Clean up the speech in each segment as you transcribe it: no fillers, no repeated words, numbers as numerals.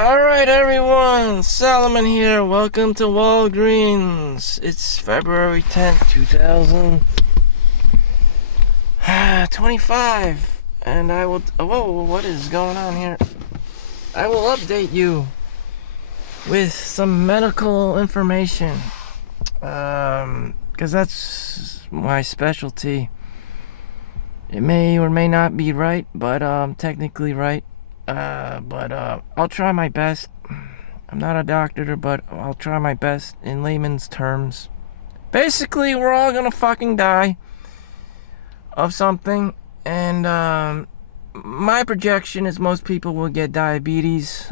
Alright everyone, Solomon here. Welcome to Walgreens. It's February 10th, 2025. And I will... Whoa, what is going on here? I will update you with some medical information. Because that's my specialty. It may or may not be right, but technically right. But I'll try my best. I'm not a doctor, but I'll try my best in layman's terms. Basically, we're all gonna fucking die of something, and my projection is most people will get diabetes.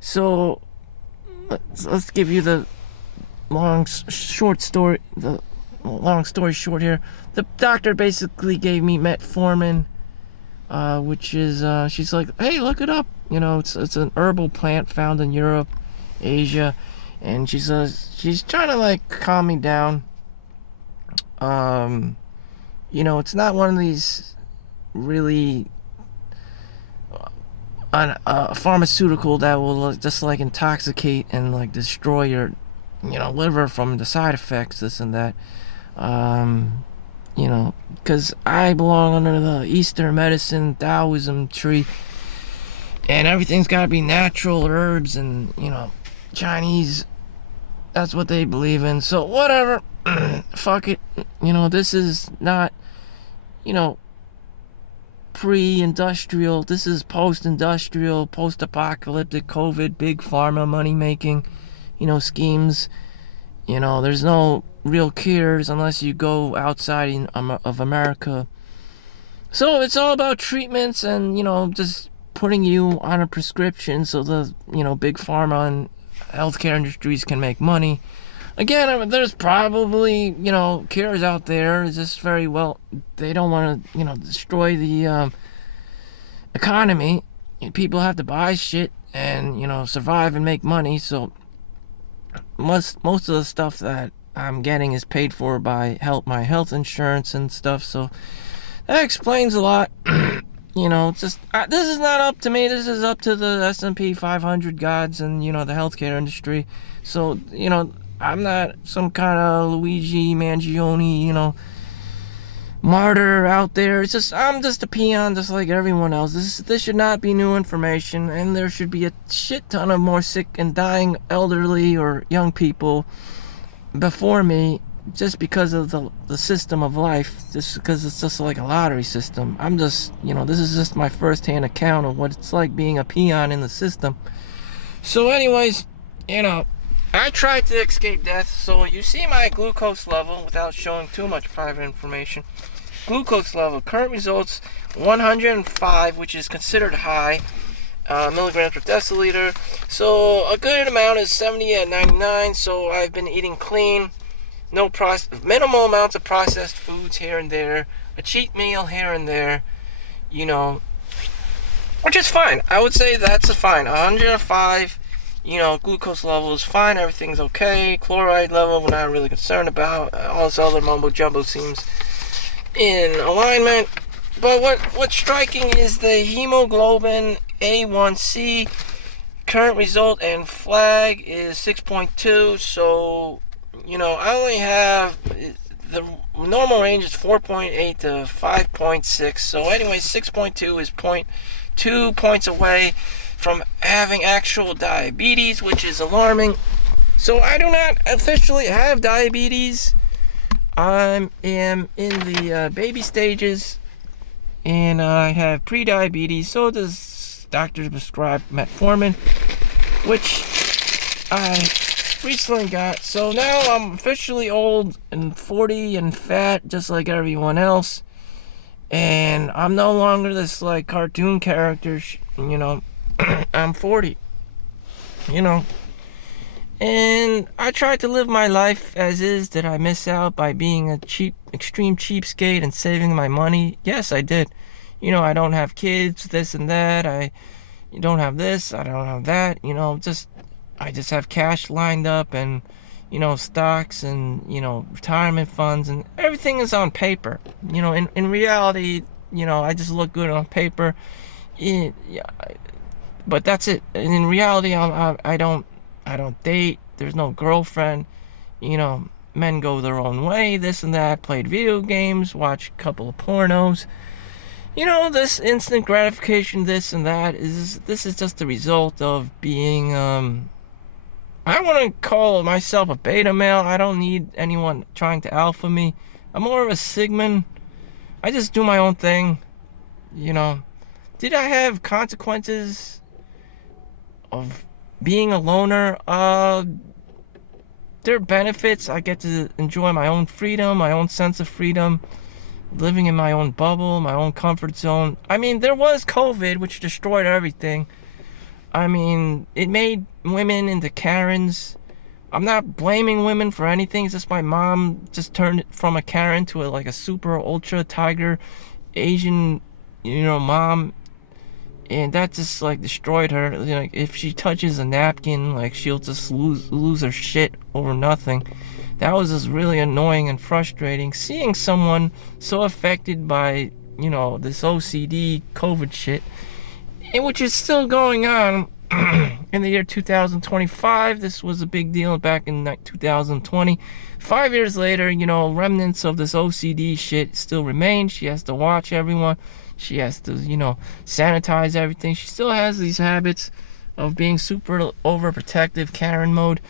So let's give you the long story short here. The doctor basically gave me metformin. Which is, she's like, hey, look it up. You know, it's an herbal plant found in Europe, Asia, and she says she's trying to like calm me down. You know, it's not one of these really pharmaceutical that will just like intoxicate and like destroy your, liver from the side effects, this and that. Because I belong under the Eastern medicine Taoism tree, and everything's got to be natural herbs and, Chinese. That's what they believe in. So, whatever. Fuck it. This is not, pre-industrial. This is post-industrial, post-apocalyptic COVID, big pharma money-making, schemes. There's no real cures unless you go outside of America. So it's all about treatments and, just putting you on a prescription so the, big pharma and healthcare industries can make money. Again, there's probably, cures out there. It's just very well, they don't want to, destroy the economy. People have to buy shit and, survive and make money. So most of the stuff that I'm getting is paid for by my health insurance and stuff, so that explains a lot. This is not up to me. This is up to the S&P 500 gods and the healthcare industry. So I'm not some kind of Luigi Mangione martyr out there. It's just I'm just a peon, just like everyone else. This should not be new information, and there should be a shit ton of more sick and dying elderly or young people before me, just because of the system of life, just because it's just like a lottery system. I'm just, this is just my first-hand account of what it's like being a peon in the system. So anyways, I tried to escape death. So you see my glucose level, without showing too much private information. Glucose level, current results 105, which is considered high. Milligrams per deciliter. So a good amount is 70 at 99. So I've been eating clean, minimal amounts of processed foods here and there, a cheat meal here and there, which is fine. I would say that's fine. 105, glucose level is fine. Everything's okay. Chloride level, we're not really concerned about. All this other mumbo jumbo seems in alignment. But what's striking is the hemoglobin A1C. Current result and flag is 6.2. So, I only have the normal range is 4.8 to 5.6. So, anyway, 6.2 is 0.2 points away from having actual diabetes, which is alarming. So, I do not officially have diabetes. I am in the baby stages. And I have pre-diabetes, so does doctors prescribe metformin, which I recently got. So now I'm officially old and 40 and fat, just like everyone else. And I'm no longer this like cartoon character, I'm 40, And I tried to live my life as is. Did I miss out by being a extreme cheapskate and saving my money? Yes, I did. I don't have kids, this and that. I don't have this, I don't have that. I just have cash lined up and, stocks and, retirement funds, and everything is on paper. In reality, I just look good on paper. But that's it. And in reality, I don't date. There's no girlfriend. You know, men go their own way, this and that, played video games, watched a couple of pornos. You know, this instant gratification, this and that, this is just the result of being, I want to call myself a beta male. I don't need anyone trying to alpha me. I'm more of a Sigmund. I just do my own thing, you know. Did I have consequences of being a loner? There are benefits. I get to enjoy my own freedom, my own sense of freedom, living in my own bubble, my own comfort zone. I mean, there was COVID, which destroyed everything. I mean, it made women into Karens. I'm not blaming women for anything. It's just my mom just turned from a Karen to like a super ultra tiger Asian, mom. And that just like destroyed her. Like if she touches a napkin, like she'll just lose her shit over nothing. That was just really annoying and frustrating. Seeing someone so affected by, this OCD COVID shit, and which is still going on in the year 2025. This was a big deal back in 2020. 5 years later, remnants of this OCD shit still remain. She has to watch everyone. She has to, sanitize everything. She still has these habits of being super overprotective, Karen mode,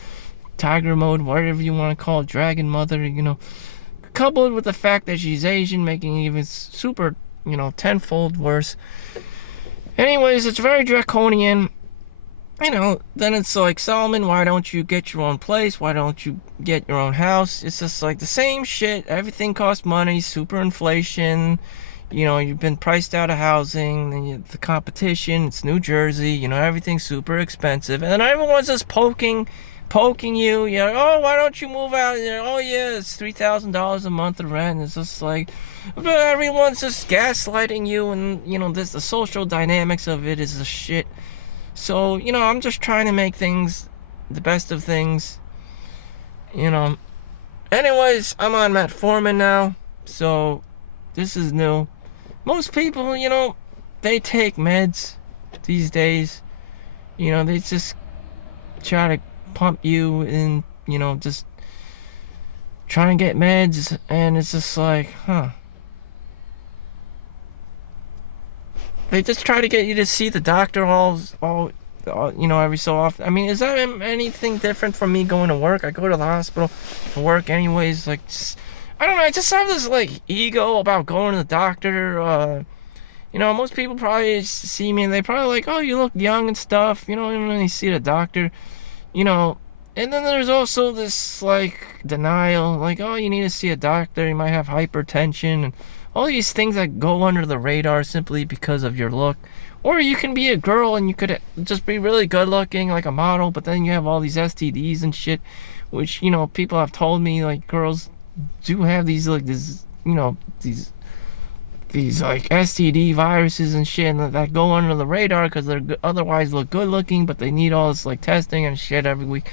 tiger mode, whatever you want to call it, dragon mother, coupled with the fact that she's Asian, making it even super, tenfold worse. Anyways, it's very draconian. Then it's like, Solomon, why don't you get your own place? Why don't you get your own house? It's just like the same shit. Everything costs money, super inflation. You've been priced out of housing, and the competition, it's New Jersey, everything's super expensive. And then everyone's just poking you, oh, why don't you move out? Oh, yeah, it's $3,000 a month of rent. It's just like, but everyone's just gaslighting you, and, the social dynamics of it is a shit. So, I'm just trying to make things the best of things, Anyways, I'm on metformin now, so this is new. Most people, they take meds these days. They just try to pump you and, just try and get meds, and it's just like, They just try to get you to see the doctor all every so often. I mean, is that anything different from me going to work? I go to the hospital for work anyways, like, I don't know, I just have this, like, ego about going to the doctor. Most people probably see me and they probably like, oh, you look young and stuff, even when you see the doctor, and then there's also this, like, denial, like, oh, you need to see a doctor, you might have hypertension, and all these things that go under the radar simply because of your look. Or you can be a girl and you could just be really good looking, like a model, but then you have all these STDs and shit, which, people have told me, like, girls do have these, like, these like STD viruses and shit, and that go under the radar because they're otherwise look good looking, but they need all this, like, testing and shit every week.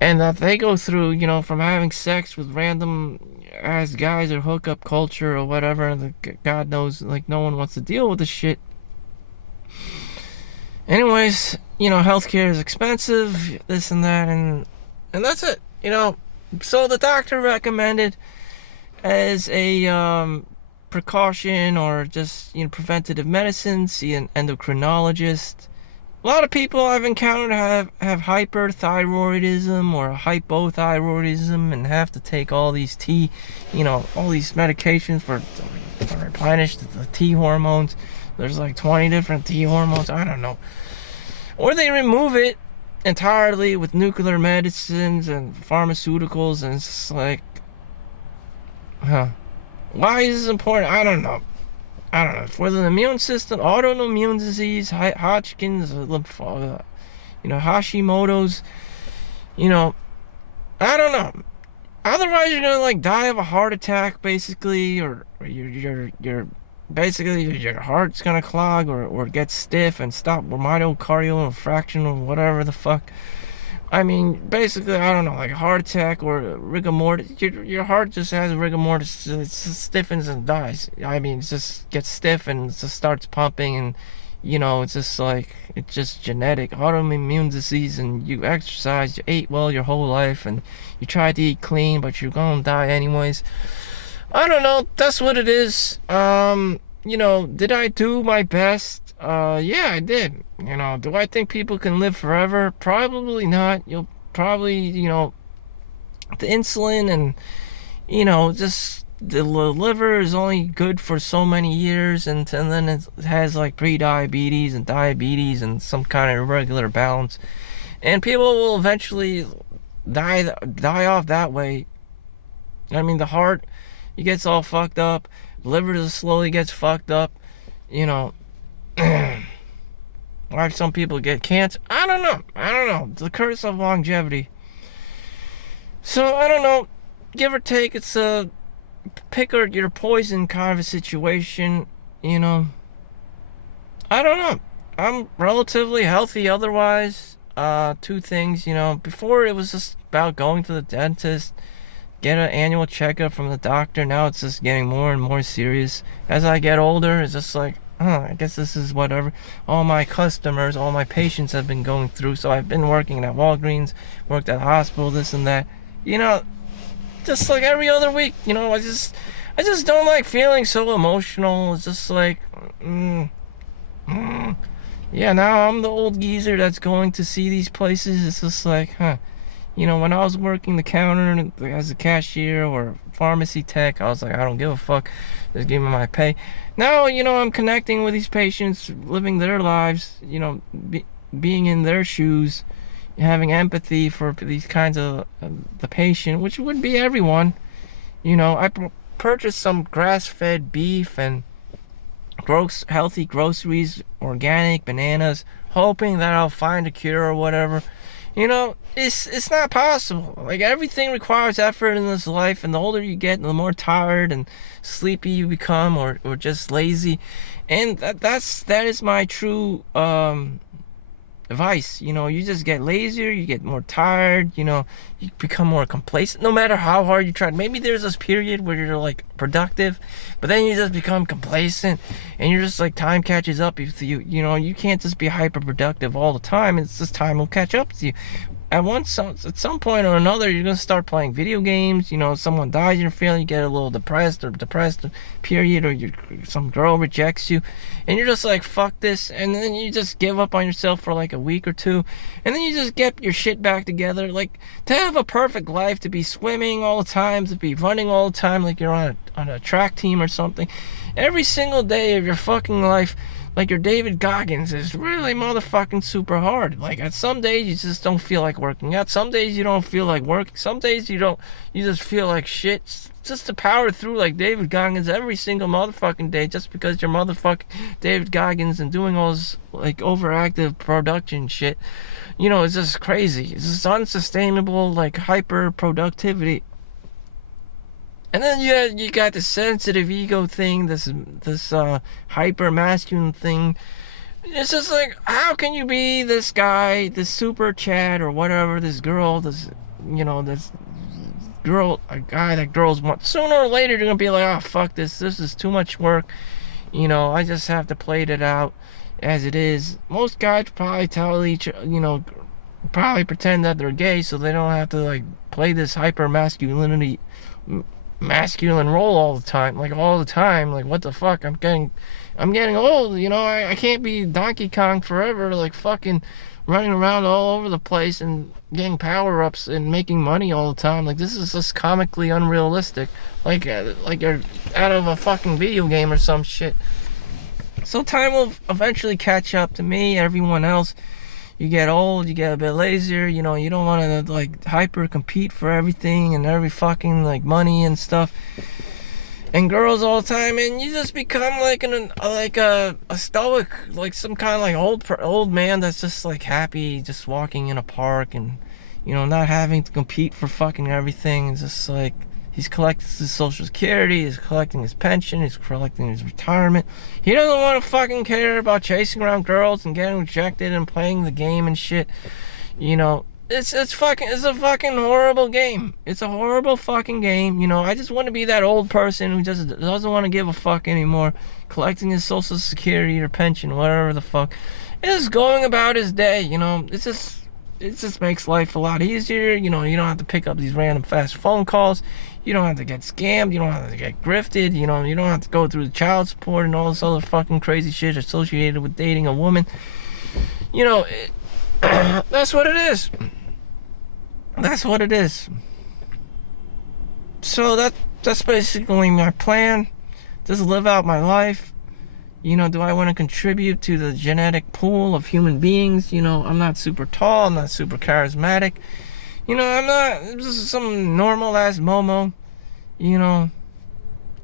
And that they go through, from having sex with random ass guys or hookup culture or whatever, and God knows, like, no one wants to deal with this shit. Anyways, healthcare is expensive, this and that, and that's it. So the doctor recommended as a precaution or just preventative medicine, see an endocrinologist. A lot of people I've encountered have hyperthyroidism or hypothyroidism and have to take all these all these medications for replenish the T hormones. There's like 20 different T hormones, I don't know. Or they remove it entirely with nuclear medicines and pharmaceuticals, and it's just like, why is this important? I don't know. For the immune system, autoimmune disease, Hodgkin's, Hashimoto's, I don't know. Otherwise, you're gonna, like, die of a heart attack, basically, or you're basically your heart's gonna clog or get stiff and stop, or myocardial infarction or whatever the fuck. I mean, basically, I don't know, like a heart attack or rigor mortis. Your heart just has rigor mortis. It just stiffens and dies. I mean, it just gets stiff and it just starts pumping, and It's just like, it's just genetic autoimmune disease, and you exercise, you ate well your whole life, and you tried to eat clean, but you're gonna die anyways. I don't know. That's what it is. Did I do my best? Yeah, I did. Do I think people can live forever? Probably not. You'll probably, the insulin and, just the liver is only good for so many years, and then it has like pre-diabetes and diabetes and some kind of irregular balance. And people will eventually die off that way. I mean, the heart, it gets all fucked up. Liver just slowly gets fucked up. You know, why some people get cancer? I don't know. It's the curse of longevity. So I don't know. Give or take, it's a pick or your poison kind of a situation. I don't know. I'm relatively healthy otherwise. Two things. Before it was just about going to the dentist, get an annual checkup from the doctor. Now it's just getting more and more serious. As I get older, it's just like, I guess this is whatever all my customers, all my patients have been going through. So I've been working at Walgreens, worked at hospital, this and that. Just like every other week. I just don't like feeling so emotional. It's just like, yeah, now I'm the old geezer that's going to see these places. It's just like, when I was working the counter as a cashier or pharmacy tech, I was like, I don't give a fuck. Just give me my pay. Now, I'm connecting with these patients, living their lives, being in their shoes, having empathy for these kinds of the patient, which would be everyone. I purchased some grass-fed beef and healthy groceries, organic bananas, hoping that I'll find a cure or whatever. It's not possible. Like, everything requires effort in this life, and the older you get, the more tired and sleepy you become, or just lazy. And that is my true advice. You just get lazier, you get more tired, you become more complacent no matter how hard you try. Maybe there's this period where you're like productive, but then you just become complacent, and you're just like, time catches up with you. You can't just be hyper productive all the time. It's just, time will catch up with you. At some point or another, you're gonna start playing video games. Someone dies, you're feeling, you get a little depressed period, or some girl rejects you, and you're just like, fuck this, and then you just give up on yourself for like a week or two, and then you just get your shit back together. Like, to have a perfect life, to be swimming all the time, to be running all the time, like you're on a track team or something, every single day of your fucking life, like you're David Goggins, is really motherfucking super hard. Like, at some days you just don't feel like working out. Some days you don't feel like working. Some days you just feel like shit. Just to power through like David Goggins every single motherfucking day, just because you're motherfucking David Goggins and doing all this like overactive production shit. It's just crazy. It's just unsustainable, like hyper productivity. And then you got the sensitive ego thing, this hyper masculine thing. It's just like, how can you be this guy, this super Chad or whatever, this girl, this girl, a guy that girls want? Sooner or later you're gonna be like, oh fuck this is too much work. I just have to play it out as it is. Most guys probably probably pretend that they're gay so they don't have to like play this hyper masculine role all the time. Like, what the fuck, I'm getting old. I can't be Donkey Kong forever, like fucking running around all over the place and getting power-ups and making money all the time. Like, this is just comically unrealistic, like you're out of a fucking video game or some shit. So time will eventually catch up to me, everyone else. You get old, you get a bit lazier, you don't want to like hyper compete for everything and every fucking like money and stuff and girls all the time, and you just become like a stoic, like some kind of like old man that's just like happy just walking in a park and not having to compete for fucking everything. It's just like, he's collecting his social security, he's collecting his pension, he's collecting his retirement. He doesn't want to fucking care about chasing around girls and getting rejected and playing the game and shit. it's a fucking horrible game. It's a horrible fucking game. You know, I just want to be that old person who just doesn't want to give a fuck anymore, collecting his social security or pension, whatever the fuck, and just going about his day. You know, it just makes life a lot easier. You know, you don't have to pick up these random fast phone calls. You don't have to get scammed. You don't have to get grifted. You know, you don't have to go through the child support and all this other fucking crazy shit associated with dating a woman. You know, that's what it is. That's what it is. So that's basically my plan. Just live out my life. You know, do I want to contribute to the genetic pool of human beings? You know, I'm not super tall. I'm not super charismatic. You know, I'm not just some normal ass Momo. You know,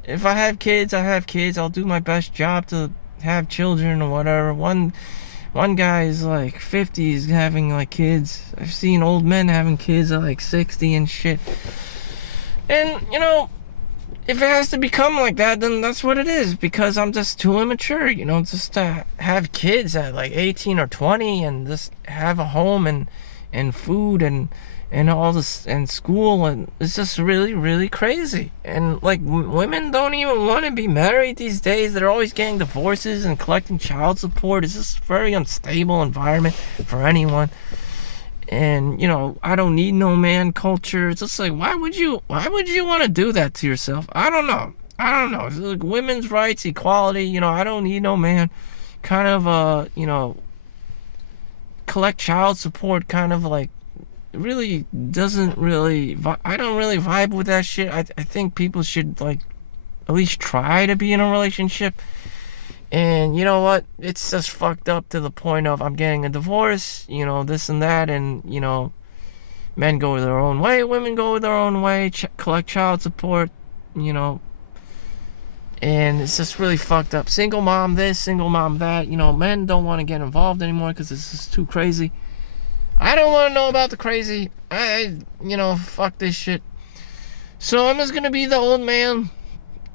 if I have kids, I have kids. I'll do my best job to have children or whatever. One guy is like 50, is having like kids. I've seen old men having kids at like 60 and shit. And, you know, if it has to become like that, then that's what it is, because I'm just too immature, you know, just to have kids at like 18 or 20 and just have a home and food and all this and school, and it's just really, really crazy. And like women don't even want to be married these days. They're always getting divorces and collecting child support. It's just a very unstable environment for anyone. And, you know, I don't need no man culture. It's just like, why would you want to do that to yourself? I don't know. It's like women's rights, equality, you know, I don't need no man. Kind of, you know, collect child support, kind of like, really doesn't really, I don't really vibe with that shit. I think people should, like, at least try to be in a relationship. And you know what? It's just fucked up to the point of I'm getting a divorce, you know, this and that, and, you know, men go their own way, women go their own way, collect child support, you know, and it's just really fucked up. Single mom this, single mom that, you know, men don't want to get involved anymore because this is too crazy. I don't want to know about the crazy. You know, fuck this shit. So I'm just gonna be the old man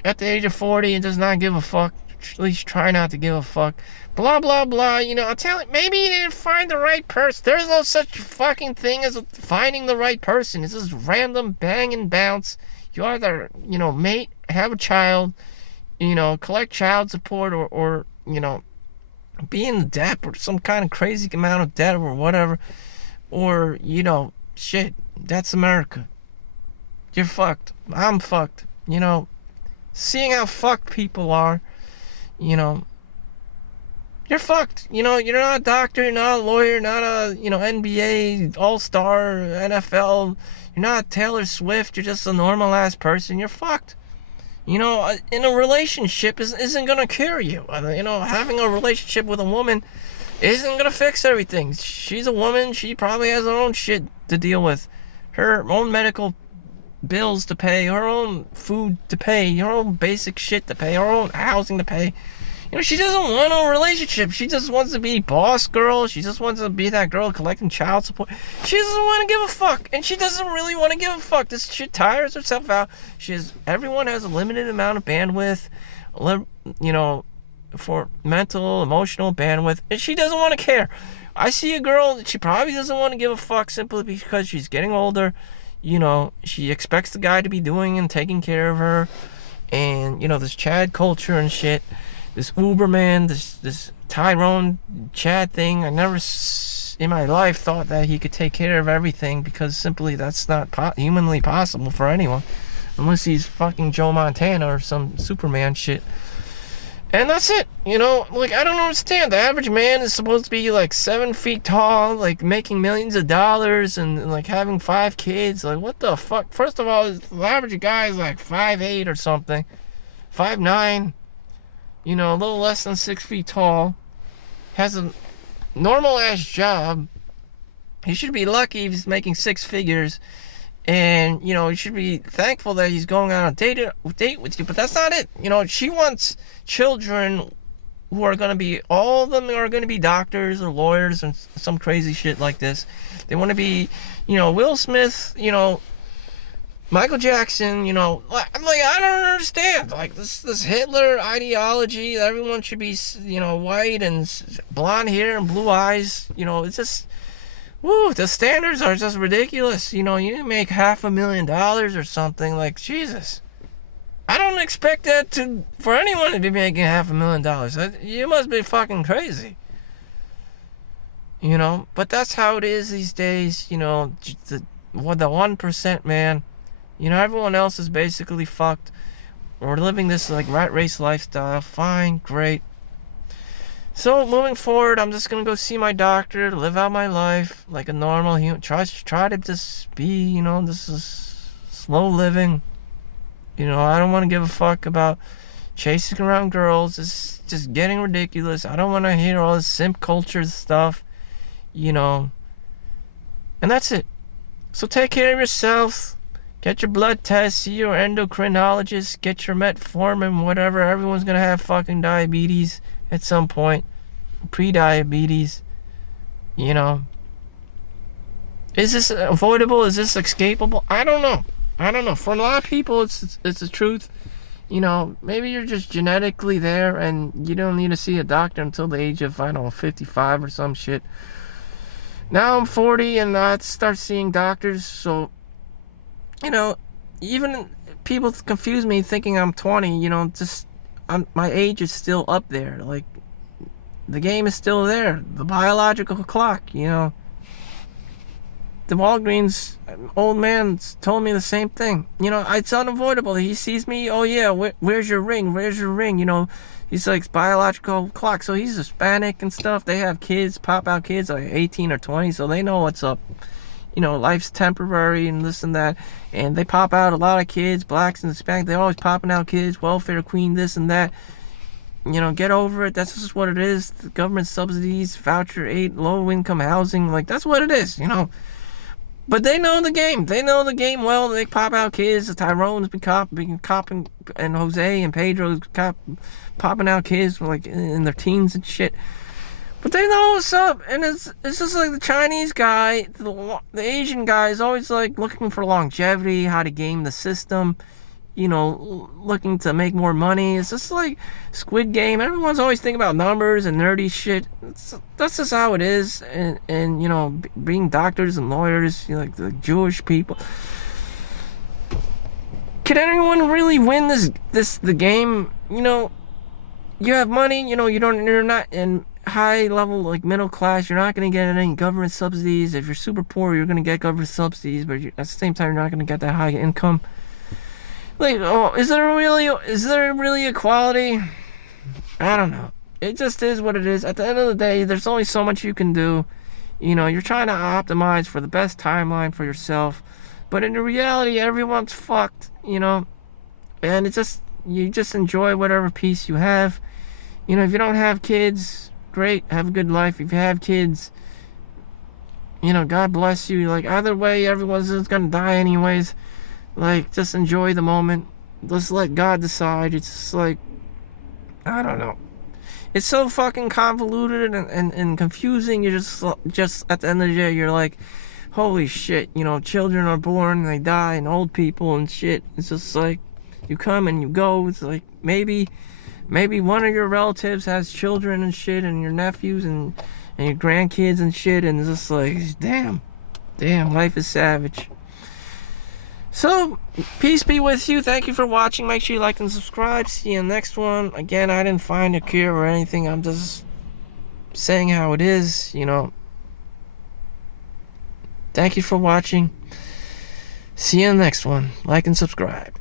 at the age of 40 and just not give a fuck. At least try not to give a fuck. Blah, blah, blah. You know, I'll tell you, maybe you didn't find the right person. There's no such fucking thing as finding the right person. It's just random bang and bounce. You either, you know, mate, have a child, you know, collect child support, or you know, be in debt or some kind of crazy amount of debt or whatever. Or, you know, shit, that's America. You're fucked. I'm fucked. You know, seeing how fucked people are, you know, you're fucked. You know, you're not a doctor, you're not a lawyer, not a, you know, NBA, all-star, NFL. You're not Taylor Swift. You're just a normal-ass person. You're fucked. You know, in a relationship isn't going to cure you. You know, having a relationship with a woman isn't gonna fix everything. She's a woman. She probably has her own shit to deal with, her own medical bills to pay, her own food to pay, her own basic shit to pay, her own housing to pay. You know, she doesn't want a relationship. She just wants to be boss girl. She just wants to be that girl collecting child support. She doesn't want to give a fuck, and she doesn't really want to give a fuck. This shit tires herself out. Everyone has a limited amount of bandwidth, you know, for mental, emotional bandwidth, and she doesn't want to care. I see a girl that she probably doesn't want to give a fuck simply because she's getting older. You know, she expects the guy to be doing and taking care of her, and, you know, this Chad culture and shit, this Uberman, this Tyrone Chad thing. I never in my life thought that he could take care of everything, because simply that's not humanly possible for anyone, unless he's fucking Joe Montana or some Superman shit. And that's it, you know, like, I don't understand. The average man is supposed to be, like, 7 feet tall, like, making millions of dollars, and like, having 5 kids. Like, what the fuck? First of all, the average guy is, like, 5'8" or something. 5'9", you know, a little less than 6 feet tall. Has a normal-ass job. He should be lucky if he's making 6 figures. And, you know, you should be thankful that he's going on a date with you, but that's not it. You know, she wants children who are going to be, all of them are going to be doctors or lawyers and some crazy shit like this. They want to be, you know, Will Smith, you know, Michael Jackson, you know. I'm like, I don't understand. Like, this Hitler ideology, everyone should be, you know, white and blonde hair and blue eyes. You know, it's just, woo, the standards are just ridiculous. You know, you make $500,000 or something, like, Jesus. I don't expect that for anyone to be making $500,000. You must be fucking crazy. You know, but that's how it is these days. You know, the 1%, man. You know, everyone else is basically fucked. We're living this like rat race lifestyle. Fine, great. So moving forward, I'm just gonna go see my doctor, live out my life like a normal human. Try to just be, you know, this is slow living. You know, I don't want to give a fuck about chasing around girls. It's just getting ridiculous. I don't want to hear all this simp culture stuff. You know, and that's it. So take care of yourself. Get your blood test. See your endocrinologist. Get your metformin, whatever. Everyone's gonna have fucking diabetes at some point. Pre-diabetes. You know. Is this avoidable? Is this escapable? I don't know. For a lot of people, it's the truth. You know, maybe you're just genetically there and you don't need to see a doctor until the age of, I don't know, 55 or some shit. Now I'm 40 and I start seeing doctors, so, you know, even people confuse me thinking I'm 20, you know, my age is still up there. Like, the game is still there. The biological clock, you know. The Walgreens old man told me the same thing. You know, it's unavoidable. He sees me, oh yeah, where's your ring? Where's your ring? You know, he's like biological clock. So he's Hispanic and stuff. They have kids, pop out kids like 18 or 20, so they know what's up. You know, life's temporary and this and that. And they pop out a lot of kids, blacks and Hispanic. They're always popping out kids, welfare queen, this and that. You know, get over it. That's just what it is. The government subsidies, voucher aid, low income housing, like that's what it is, you know. But they know the game. They know the game well. They pop out kids. The Tyrone's been copping, and Jose and Pedro's popping out kids like in their teens and shit. But they know what's up, and it's just like the Chinese guy, the Asian guy is always like looking for longevity, how to game the system. You know, looking to make more money. It's just like Squid Game. Everyone's always thinking about numbers and nerdy shit. That's just how it is. And you know, being doctors and lawyers, you know, like the Jewish people. Can anyone really win the game? You know, you have money. You know, you're not in high level like middle class. You're not gonna get any government subsidies. If you're super poor, you're gonna get government subsidies, but at the same time, you're not gonna get that high income. Like, oh, is there really equality? I don't know. It just is what it is. At the end of the day, there's only so much you can do. You know, you're trying to optimize for the best timeline for yourself. But in reality, everyone's fucked, you know. And you just enjoy whatever peace you have. You know, if you don't have kids, great, have a good life. If you have kids, you know, God bless you. Like, either way, everyone's just gonna die anyways. Like, just enjoy the moment. Just let God decide. It's just like, I don't know. It's so fucking convoluted and confusing. You're just at the end of the day, you're like, holy shit, you know, children are born, they die, and old people and shit. It's just like, you come and you go. It's like, maybe one of your relatives has children and shit, and your nephews and your grandkids and shit, and it's just like, damn, life is savage. So, peace be with you. Thank you for watching. Make sure you like and subscribe. See you in the next one. Again, I didn't find a cure or anything. I'm just saying how it is, you know. Thank you for watching. See you in the next one. Like and subscribe.